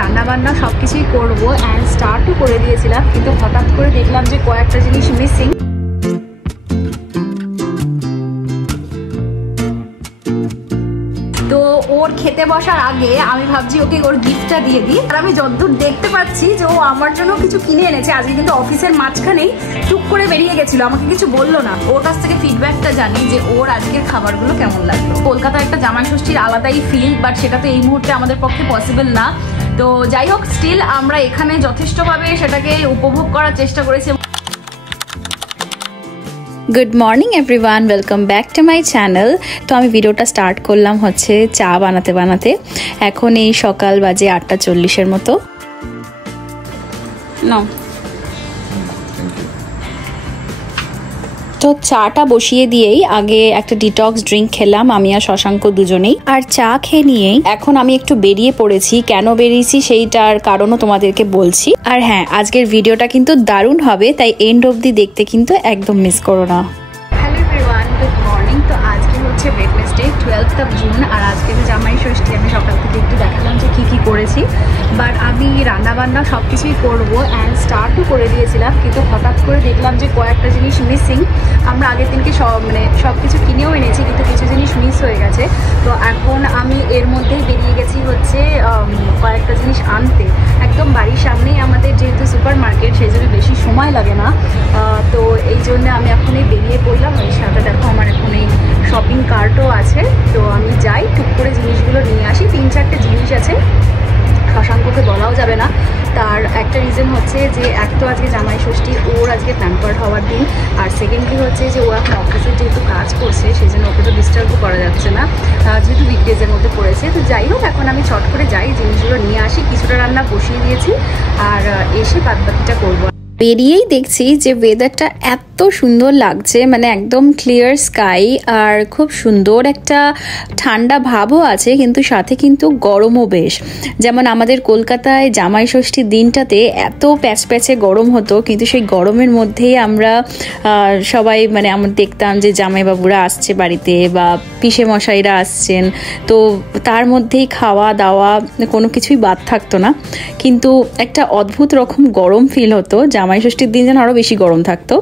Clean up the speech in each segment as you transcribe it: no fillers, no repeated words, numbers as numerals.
রান্না বান্না সব কিছুই করবো অ্যান্ড স্টার্টও করে দিয়েছিলাম, কিন্তু হঠাৎ করে দেখলাম যে কয়েকটা জিনিস মিসিং। তো ওর খেতে বসার আগে আমি ভাবছি ওকে ওর গিফটটা দিয়ে দিই। আর আমি যতদূর দেখতে পাচ্ছি যে ও আমার জন্য কিছু কিনে এনেছে। আজকে কিন্তু অফিসের মাঝখানেই টুক করে বেরিয়ে গেছিল, আমাকে কিছু বললো না। ওর কাছ থেকে ফিডব্যাকটা জানি যে ওর আজকের খাবারগুলো কেমন লাগলো। কলকাতায় একটা জামাই ষষ্ঠীর আলাদাই ফিল, বাট সেটা তো এই মুহূর্তে আমাদের পক্ষে পসিবল না। তো যাই হোক, স্টিল আমরা এখানে যথেষ্টভাবে সেটাকে উপভোগ করার চেষ্টা করেছি। Good morning everyone, welcome back to my channel. তো আমি ভিডিওটা স্টার্ট করলাম হচ্ছে চা বানাতে বানাতে। এখন এই সকাল বাজে 8:40 মতো। তো চাটা বসিয়ে দিয়েই আগে একটা ডিটক্স ড্রিঙ্ক খেলাম আমি আর শশাঙ্ক দুজনেই। আর চা খেয়ে নিয়েই এখন আমি একটু বেরিয়ে পড়েছি। কেন বেরিয়েছি সেইটার কারণও তোমাদেরকে বলছি। আর হ্যাঁ, আজকের ভিডিওটা কিন্তু দারুণ হবে, তাই এন্ড অবধি দেখতে কিন্তু একদম মিস করো না। Hello everyone, good morning. তো আজকে হচ্ছে ওয়েডনেসডে 12 জুন, আর আজকে যে জামাই ষষ্ঠী আমি সকাল থেকে একটু দেখালাম যে কী কী করেছি। বাট আমি রান্নাবান্না সব কিছুই করবো অ্যান্ড স্টার্টও করে দিয়েছিলাম, কিন্তু হঠাৎ করে দেখলাম যে কয়েকটা জিনিস মিসিং। আমরা আগের দিনকে সব কিছু কিনেও এনেছি, কিন্তু কিছু জিনিস মিস হয়ে গেছে। তো এখন আমি এর মধ্যেই বেরিয়ে গেছি হচ্ছে কয়েকটা জিনিস আনতে। একদম বাড়ির সামনেই আমাদের যেহেতু সুপার মার্কেট, সেই জন্য বেশি সময় লাগে না। তো এই জন্য আমি এখনই বেরিয়ে পড়লাম। এর সাথে দেখো আমার এখন এই শপিং কার্টও আছে। তো আমি যাই টুক করে জিনিসগুলো নিয়ে আসি। 3-4টে জিনিস আছে, শশাঙ্ককে বলাও যাবে না। তার একটা রিজন হচ্ছে যে এক তো আজকে জামাই ষষ্ঠী, ওর আজকে প্যাম্পার্ড হওয়ার দিন। আর সেকেন্ডলি হচ্ছে যে ও এখন অফিসে যেহেতু কাজ করছে, সেই জন্য ওকে তো ডিস্টার্বও করা যাচ্ছে না, যেহেতু উইকডেজের মধ্যে পড়েছে। তো যাই হোক, এখন আমি চট করে যাই, জিনিসগুলো নিয়ে আসি। কিছুটা রান্না বসিয়ে দিয়েছি, আর এসে বাদবাকিটা করবো। বেরিয়েই দেখছি যে ওয়েদারটা এত সুন্দর লাগছে, মানে একদম ক্লিয়ার স্কাই আর খুব সুন্দর একটা ঠান্ডা ভাবও আছে, কিন্তু সাথে কিন্তু গরমও বেশ। যেমন আমাদের কলকাতায় জামাই ষষ্ঠীর দিনটাতে এত প্যাচপ্যাচে গরম হতো, কিন্তু সেই গরমের মধ্যেই আমরা সবাই মানে আমরা দেখতাম যে জামাইবাবুরা আসছে বাড়িতে বা পিসে মশাইরা আসছেন, তো তার মধ্যেই খাওয়া দাওয়া কোনো কিছুই বাদ থাকতো না। কিন্তু একটা অদ্ভুত রকম গরম ফিল হতো। জামাই ষষ্ঠীর দিন যেন আরও বেশি গরম থাকতো।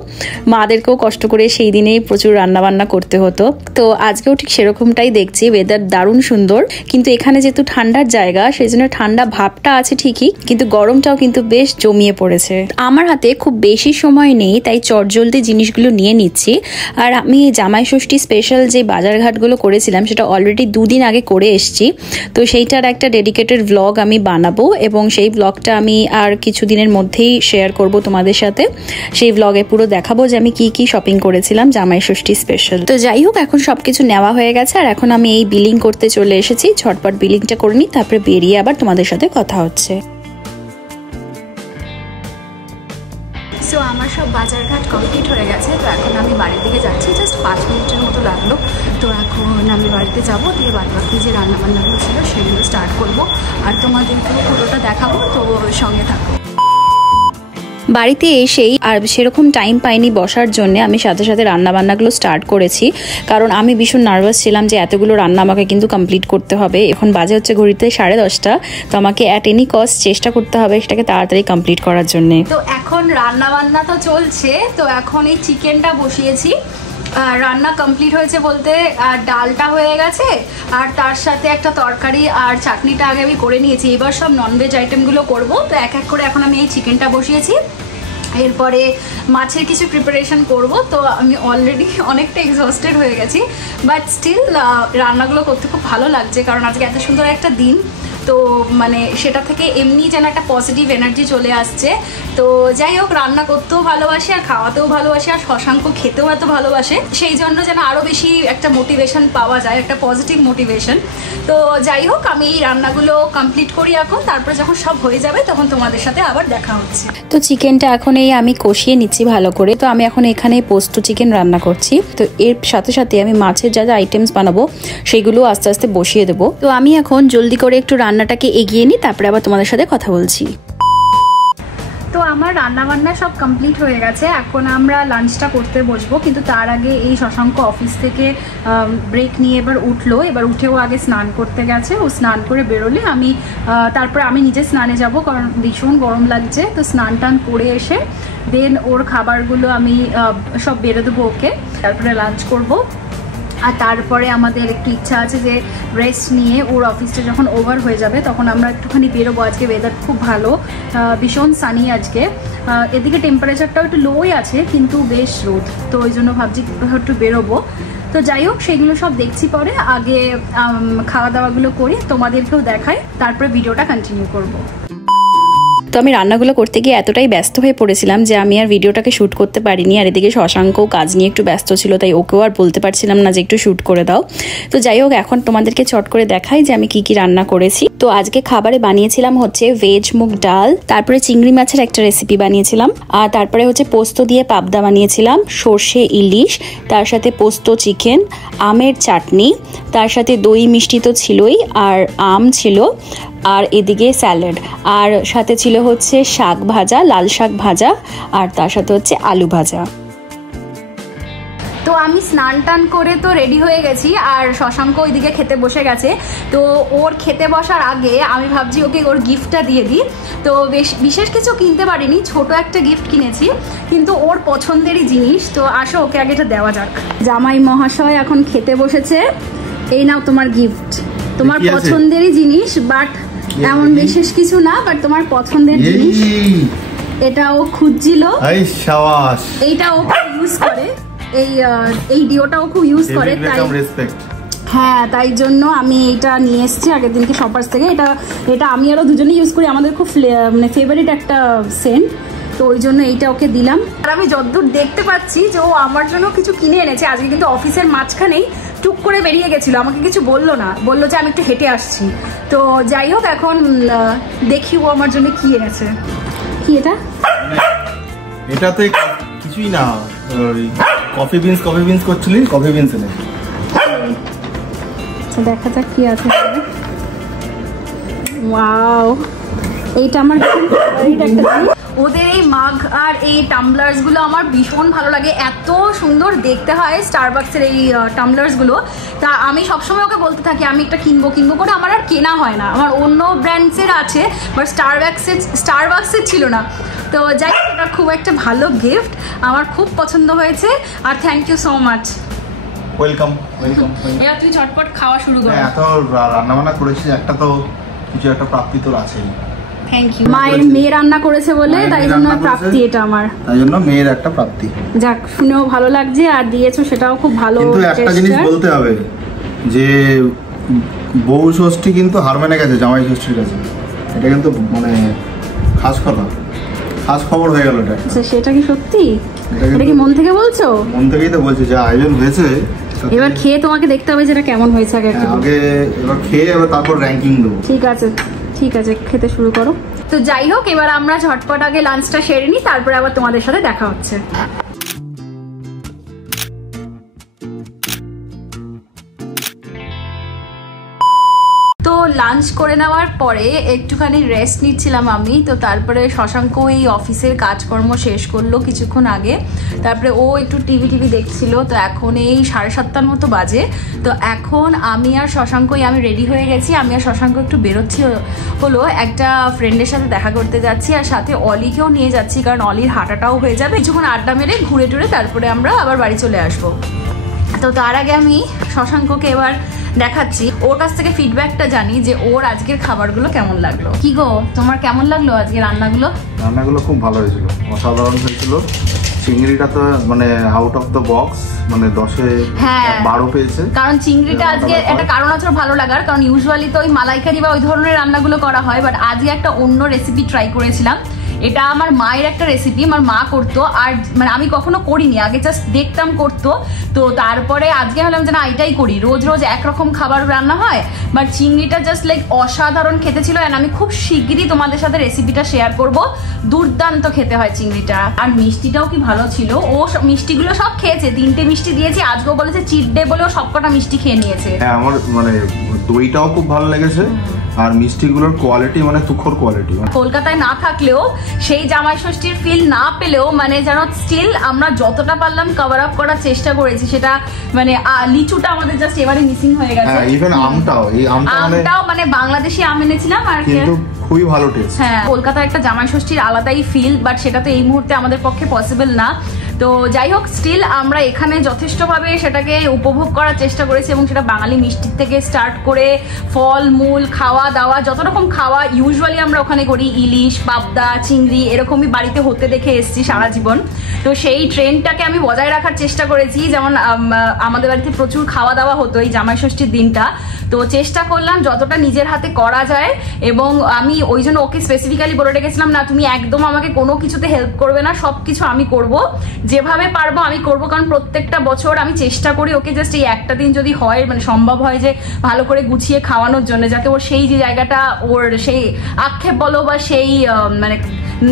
মাদেরকেও কষ্ট করে সেই দিনেই প্রচুর রান্নাবান্না করতে হতো। তো আজকেও ঠিক সেরকমটাই দেখছি, ওয়েদার দারুণ সুন্দর। কিন্তু এখানে যেহেতু ঠান্ডার জায়গা, সেই জন্য ঠান্ডা ভাবটা আছে ঠিকই, কিন্তু গরমটাও কিন্তু বেশ জমিয়ে পড়েছে। আমার হাতে খুব বেশি সময় নেই, তাই চটজলদি জিনিসগুলো নিয়ে নিচ্ছি। আর আমি জামাই ষষ্ঠী স্পেশাল যে বাজারঘাটগুলো করেছিলাম সেটা অলরেডি 2 দিন আগে করে এসেছি। তো সেইটার একটা ডেডিকেটেড ভ্লগ আমি বানাবো, এবং সেই ভ্লগটা আমি আর কিছু দিনের মধ্যেই শেয়ার করব তোমাদের সাথে। সেই ভ্লগে পুরো দেখাবো যে আমি কি কি শপিং করেছিলাম জামাই ষষ্ঠী স্পেশাল। তো যাই হোক, এখন সবকিছু নেওয়া হয়ে গেছে, আর এখন আমি এই বিলিং করতে চলে এসেছি। ঝটপট বিলিংটা করে নিই, তারপরে বেরিয়ে আবার তোমাদের সাথে কথা হচ্ছে। সো আমার সব বাজারঘাট কমপ্লিট হয়ে গেছে। তো এখন আমি বাড়ির দিকে যাচ্ছি, জাস্ট 5 মিনিটের মতো লাগলো। তো এখন আমি বাড়িতে যাবো, দিয়ে বাদবাকি যে রান্নাবান্নাগুলো ছিল সেগুলো স্টার্ট করবো, আর তোমাদেরকেও পুরোটা দেখাবো। তো সঙ্গে থাকো। বাড়িতে এসেই আর সেরকম টাইম পাইনি বসার জন্য, আমি সাথে সাথে রান্নাবান্নাগুলো স্টার্ট করেছি। কারণ আমি ভীষণ নার্ভাস ছিলাম যে এতগুলো রান্না আমাকে কিন্তু কমপ্লিট করতে হবে। এখন বাজে হচ্ছে ঘড়িতে 10:30। তো আমাকে অ্যাট এনি কস্ট চেষ্টা করতে হবে সেটাকে তাড়াতাড়ি কমপ্লিট করার জন্য। তো এখন রান্নাবান্না তো চলছে। তো এখন এই চিকেনটা বসিয়েছি। রান্না কমপ্লিট হয়েছে বলতে ডালটা হয়ে গেছে, আর তার সাথে একটা তরকারি আর চাটনিটা আগে আমি করে নিয়েছি। এবার সব ননভেজ আইটেমগুলো করবো। তো এক এক করে এখন আমি এই চিকেনটা বসিয়েছি, এরপরে মাছের কিছু প্রিপারেশন করব। তো আমি অলরেডি অনেকটা এক্সস্টেড হয়ে গেছি, বাট স্টিল রান্নাগুলো করতে খুব ভালো লাগছে, কারণ আজকে এত সুন্দর একটা দিন। তো মানে সেটা থেকে এমনি যেন একটা পজিটিভ এনার্জি চলে আসছে। তো যাই হোক, রান্না করতেও ভালোবাসি আর খাওয়াতেও ভালোবাসি, আর শশাঙ্ক খেতেও এত ভালোবাসে, সেই জন্য যেন আরও বেশি একটা মোটিভেশন পাওয়া যায়, একটা পজিটিভ মোটিভেশন। তো যাই হোক, আমি এই রান্নাগুলো কমপ্লিট করি এখন, তারপরে যখন সব হয়ে যাবে তখন তোমাদের সাথে আবার দেখা হচ্ছে। তো চিকেনটা এখন এই আমি কষিয়ে নিচ্ছি ভালো করে। তো আমি এখন এখানে পোস্ত চিকেন রান্না করছি। তো এর সাথে সাথে আমি মাছের যা যা আইটেমস বানাবো সেগুলো আস্তে আস্তে বসিয়ে দেবো। তো আমি এখন জলদি করে একটু রান্নাটাকে এগিয়ে নিই, তারপরে আবার তোমাদের সাথে কথা বলছি। তো আমার রান্নাবান্না সব কমপ্লিট হয়ে গেছে, এখন আমরা লাঞ্চটা করতে বসবো। কিন্তু তার আগে এই শশাঙ্ক অফিস থেকে ব্রেক নিয়ে এবার উঠলো, এবার উঠেও আগে স্নান করতে গেছে। ও স্নান করে বেরোলে তারপরে আমি নিজে স্নানে যাব, কারণ ভীষণ গরম লাগছে। তো স্নান টান করে এসে দেন ওর খাবারগুলো আমি সব বেরো দেবো ওকে, তারপরে লাঞ্চ করব। আর তারপরে আমাদের একটু ইচ্ছা আছে যে রেস্ট নিয়ে ওর অফিসটা যখন ওভার হয়ে যাবে তখন আমরা একটুখানি বেরোবো। আজকে ওয়েদার খুব ভালো, ভীষণ সানি আজকে। এদিকে টেম্পারেচারটাও একটু লোই আছে কিন্তু বেশ রোদ, তো ওই জন্য ভাবছি একটু বেরোবো। তো যাই হোক, সেগুলো সব দেখছি পরে, আগে খাওয়া দাওয়াগুলো করি, তোমাদেরকেও দেখাই, তারপরে ভিডিওটা কন্টিনিউ করবো। তো আমি রান্নাগুলো করতে গিয়ে এতটাই ব্যস্ত হয়ে পড়েছিলাম যে আমি আর ভিডিওটাকে শ্যুট করতে পারিনি। আর এদিকে শশাঙ্কও কাজ নিয়ে একটু ব্যস্ত ছিল, তাই ওকেও আর বলতে পারছিলাম না যে একটু শ্যুট করে দাও। তো যাই হোক, এখন তোমাদেরকে চট করে দেখাই যে আমি কি কি রান্না করেছি। তো আজকে খাবারে বানিয়েছিলাম হচ্ছে ভেজ মুগ ডাল, তারপরে চিংড়ি মাছের একটা রেসিপি বানিয়েছিলাম, আর তারপরে হচ্ছে পোস্ত দিয়ে পাবদা বানিয়েছিলাম, সর্ষে ইলিশ, তার সাথে পোস্ত চিকেন, আমের চাটনি, তার সাথে দই মিষ্টি তো ছিলই, আর আম ছিল, আর এদিকে স্যালাড, আর সাথে ছিল হচ্ছে শাক ভাজা, লাল শাক ভাজা, আর তার সাথে হচ্ছে আলু ভাজা। তো আমি স্নান টান করে তো রেডি হয়ে গেছি, আর শশাঙ্ক ওইদিকে খেতে বসে গেছে। তো ওর খেতে বসার আগে আমি ভাবছি ওকে ওর গিফটটা দিয়ে দিই। তো বিশেষ কিছু কিনতে পারিনি, ছোট একটা গিফট কিনেছি, কিন্তু ওর পছন্দেরই জিনিস। তো আসো ওকে আগে এটা দেওয়া যাক। জামাই মহাশয় এখন খেতে বসেছে, এই নাও তোমার গিফট, তোমার পছন্দেরই জিনিস, বাট এমন বিশেষ কিছু না, বাট তোমার পছন্দের জিনিস। এটা ও খুঁজছিল, এইটা ও ইউজ করে, এই ডিওটাও খুব ইউজ করে, তাই হ্যাঁ, তাই জন্য আমি এইটা নিয়ে এসেছি আগের দিনকে শপার্স থেকে। এটা আমি আরও দুজনেই ইউজ করি, আমাদের খুব মানে ফেভারিট একটা সেন্ট, তো ওই জন্য এইটা ওকে দিলাম। আর আমি যতদূর দেখতে পাচ্ছি যে ও আমার জন্য কিছু কিনে এনেছে আজকে, কিন্তু অফিসের মাঝখানেই টুক করে বেরিয়ে গেছিলো, আমাকে কিছু বললো না, বললো যে আমি একটু হেঁটে আসছি। তো যাই হোক, এখন দেখি ও আমার জন্য কি এনেছে। কি এটা? এটাতে কিছুই না, কফি বিনস করছিলি, কফি বিনস এনে। আচ্ছা, দেখা যাক কি আছে। ওয়াও, এইটা আমার ফেভারিট একটা জিনিস। ওদের এই মাগ আর এই টাম্বলার্সগুলো আমার ভীষণ ভালো লাগে, এত সুন্দর দেখতে হয় স্টারবাক্সের এই টাম্বলার্সগুলো। তা আমি সবসময় ওকে বলতে থাকি আমি একটা কিনবো করে, আমার আর কেনা হয় না। আমার অন্য ব্র্যান্ডসের আছে, বাট স্টারবাক্সের ছিল না। তো যাই হোক, এটা খুব একটা ভালো গিফট, আমার খুব পছন্দ হয়েছে, আর thank you so much. Welcome. এবার তুই ঝটপট খাওয়া শুরু কর। এত রান্না বান্না করেছিস, একটা তো কিছু একটা প্রাপ্তি তোর আছেই। Thank you. মায়ের মেয়ে রান্না করেছে বলে, তাই জন্য প্রাপ্তি এটা আমার, তাই জন্য মেয়ের একটা প্রাপ্তি। যাক, শুনেও ভালো লাগছে, আর দিয়েছো সেটাও খুব ভালো। কিন্তু একটা জিনিস বলতে হবে যে বউ ষষ্ঠী কিন্তু হার মেনে গেছে জামাই ষষ্ঠীর কাছে, এটা কিন্তু মানে খাস কথা, খাস খবর হয়ে গেল এটা। আচ্ছা, সেটা কি সত্যি? এটা কি মন থেকে বলছো? মন থেকেই তো বলছি, যে আয়োজন হয়েছে। এবার খেয়ে তোমাকে দেখতে হবে যেটা কেমন হয়েছে আগে। এবার খেয়ে এবার তারপর র্যাঙ্কিং দেবো। ঠিক আছে, খেতে শুরু করো। তো যাই হোক, এবার আমরা ঝটপট আগে লাঞ্চটা সেরে নিই, তারপরে আবার তোমাদের সাথে দেখা হচ্ছে। তো লাঞ্চ করে নেওয়ার পরে একটুখানি রেস্ট নিচ্ছিলাম আমি। তো তারপরে শশাঙ্ক এই অফিসের কাজকর্ম শেষ করলো কিছুক্ষণ আগে, তারপরে ও একটু টিভি দেখছিল। তো এখন এই 7:30 মতো বাজে। তো এখন আমি আর শশাঙ্কই আমি রেডি হয়ে গেছি, আমি আর শশাঙ্ক একটু বেরোচ্ছি, হলো একটা ফ্রেন্ডের সাথে দেখা করতে যাচ্ছি, আর সাথে অলিকেও নিয়ে যাচ্ছি, কারণ অলির হাঁটাটাও হয়ে যাবে। কিছুক্ষণ আড্ডা মেরে ঘুরে টুরে তারপরে আমরা আবার বাড়ি চলে আসবো। তো তার আগে আমি শশাঙ্ককে এবার দেখাচ্ছি, ওর কাছ থেকে ফিডব্যাকটা জানি যে ওর আজকের খাবারগুলো কেমন লাগলো। কি গো, তোমার কেমন লাগলো আজকে রান্নাগুলো? খুব ভালো হয়েছিল, অসাধারণ হয়েছিল। চিংড়িটা তো মানে আউট অফ দ্য বক্স, মানে 10-এ 12 পেয়েছে। কারণ চিংড়িটা আজকে একটা কারণ আছে ভালো লাগার, কারণ ইউজুয়ালি তো ওই মালাইকারি বা ওই ধরনের রান্নাগুলো করা হয়, বাট আজকে একটা অন্য রেসিপি ট্রাই করেছিলাম। এটা আমার মায়ের একটা রেসিপি, আমার মা করতো, আর মানে আমি কখনো করিনি আগে, জাস্ট দেখতাম করতো। তো তারপরে আজকে ভাবলাম যে না, এটাই করি, রোজ একরকম খাবার রান্না হয়, বাট চিংড়িটা জাস্ট লাইক অসাধারণ খেতে ছিল। অ্যান্ড আমি খুব শিগগিরই তোমাদের সাথে রেসিপিটা শেয়ার করব। দুর্দান্ত খেতে হয় চিংড়িটা, আর মিষ্টিটাও কি ভালো ছিল। ও মিষ্টিগুলো সব খেয়েছে, 3টে মিষ্টি দিয়েছি, আজকেও বলেছে চিট ডে বলেও সবকটা মিষ্টি খেয়ে নিয়েছে। হ্যাঁ, আমার মানে দইটাও খুব ভালো লেগেছে, আর মিষ্টিগুলোর কোয়ালিটি মানে তুখর কোয়ালিটি। কলকাতায় না থাকলেও সেই জামাই ষষ্ঠীর ফিল না পেলেও মানে যেন স্টিল আমরা যতটা পারলাম কভার আপ করার চেষ্টা করেছি। সেটা মানে লিচুটা আমাদের জাস্ট এবারে মিসিং হয়ে গেছে। হ্যাঁ, ইভেন আমটাও মানে বাংলাদেশি আম এনেছিলাম আর কিন্তু খুবই ভালো টেস্ট। হ্যাঁ, কলকাতার একটা জামাই ষষ্ঠীর আলাদাই ফিল, বাট সেটা তো এই মুহূর্তে আমাদের পক্ষে পসিবল না। তো যাই হোক, স্টিল আমরা এখানে যথেষ্টভাবে সেটাকে উপভোগ করার চেষ্টা করেছি এবং সেটা বাঙালি মিষ্টির থেকে স্টার্ট করে ফল মূল খাওয়া দাওয়া, যত রকম খাওয়া ইউজুয়ালি আমরা ওখানে করি, ইলিশ পাবদা চিংড়ি এরকমই বাড়িতে হতে দেখে এসেছি সারা জীবন। তো সেই ট্রেন্ডটাকে আমি বজায় রাখার চেষ্টা করেছি। যেমন আমাদের বাড়িতে প্রচুর খাওয়া দাওয়া হতো এই জামাই ষষ্ঠীর দিনটা, তো চেষ্টা করলাম যতটা নিজের হাতে করা যায়। এবং আমি ওই জন্য ওকে স্পেসিফিক্যালি বলে রেখেছিলাম, না তুমি একদম আমাকে কোনো কিছুতে হেল্প করবে না, সব কিছু আমি করব, যেভাবে পারবো আমি করব। কারণ প্রত্যেকটা বছর আমি চেষ্টা করি ওকে জাস্ট এই একটা দিন যদি হয় মানে সম্ভব হয় যে ভালো করে গুছিয়ে খাওয়ানোর জন্য, যাতে ওর সেই যে জায়গাটা ওর সেই আক্ষেপ বলো বা সেই মানে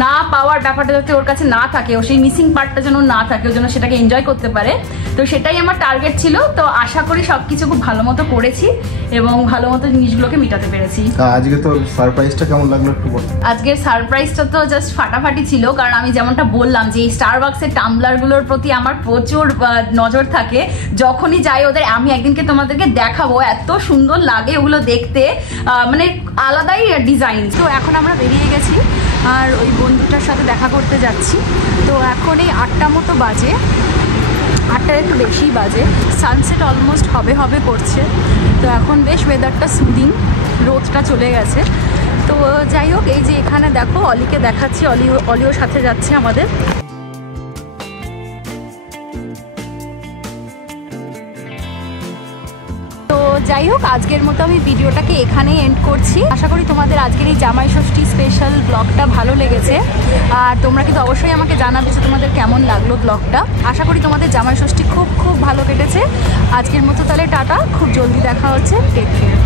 না পাওয়ার ব্যাপারটা যাতে ওর কাছে না থাকে, ও সেই মিসিং পার্টটা যেন না থাকে, ওর জন্য সেটাকে এনজয় করতে পারে। তো সেটাই আমার টার্গেট ছিল। তো আশা করি সবকিছু খুব ভালো মতো করেছি এবং ভালো মতো জিনিসগুলোকে মেটাতে পেরেছি। আজকে তো সারপ্রাইজটা কেমন লাগলো একটু বল। আজকের সারপ্রাইজটা তো জাস্ট ফাটাফাটি ছিল, কারণ আমি যেমনটা বললাম যে এই স্টারবাক্সের টাম্বলারগুলোর প্রতি আমার প্রচুর নজর থাকে। যখনই যাই ওদের, আমি একদিনকে তোমাদেরকে দেখাবো, এত সুন্দর লাগে ওগুলো দেখতে, মানে আলাদাই ডিজাইন। তো এখন আমরা বেরিয়ে গেছি আর ওই বন্ধুটার সাথে দেখা করতে যাচ্ছি। তো এখন এই 8টা মতো বাজে, 8টার একটু বেশি বাজে, সানসেট অলমোস্ট হবে করছে। তো এখন বেশ ওয়েদারটা সুদিং, রোদটা চলে গেছে। তো যাই হোক, এই যে এখানে দেখো অলিকে দেখাচ্ছি, অলিও সাথে যাচ্ছে আমাদের। তো যাই হোক, আজকের মতো আমি ভিডিওটাকে এখানেই এন্ড করছি। আশা করি তোমাদের আজকের এই জামাই ষষ্ঠী স্পেশাল ব্লগটা ভালো লেগেছে। আর তোমরা কিন্তু অবশ্যই আমাকে জানাবে যে তোমাদের কেমন লাগলো ব্লগটা। আশা করি তোমাদের জামাই ষষ্ঠী খুব খুব ভালো কেটেছে। আজকের মতো তাহলে টাটা, খুব জলদি দেখা হচ্ছে, টেক কেয়ার।